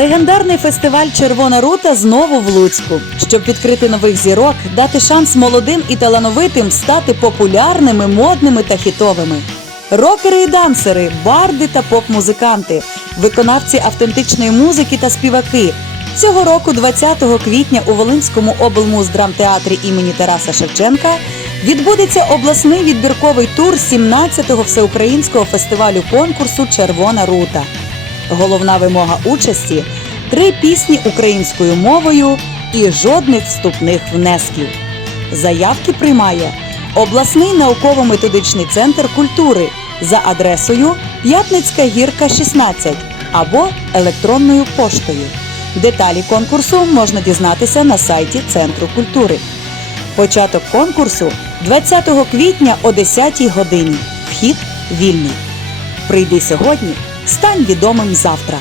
Легендарний фестиваль Червона рута знову в Луцьку. Щоб відкрити нових зірок, дати шанс молодим і талановитим стати популярними, модними та хітовими. Рокери і дансери, барди та поп-музиканти, виконавці автентичної музики та співаки. Цього року, 20 квітня, у Волинському облмуздрамтеатрі імені Тараса Шевченка відбудеться обласний відбірковий тур 17-го всеукраїнського фестивалю конкурсу Червона рута. Головна вимога участі три пісні українською мовою і жодних вступних внесків. Заявки приймає обласний науково-методичний центр культури за адресою П'ятницька гірка 16 або електронною поштою. Деталі конкурсу можна дізнатися на сайті Центру культури. Початок конкурсу 20 квітня о 10 годині. Вхід вільний. Прийди сьогодні, стань відомим завтра.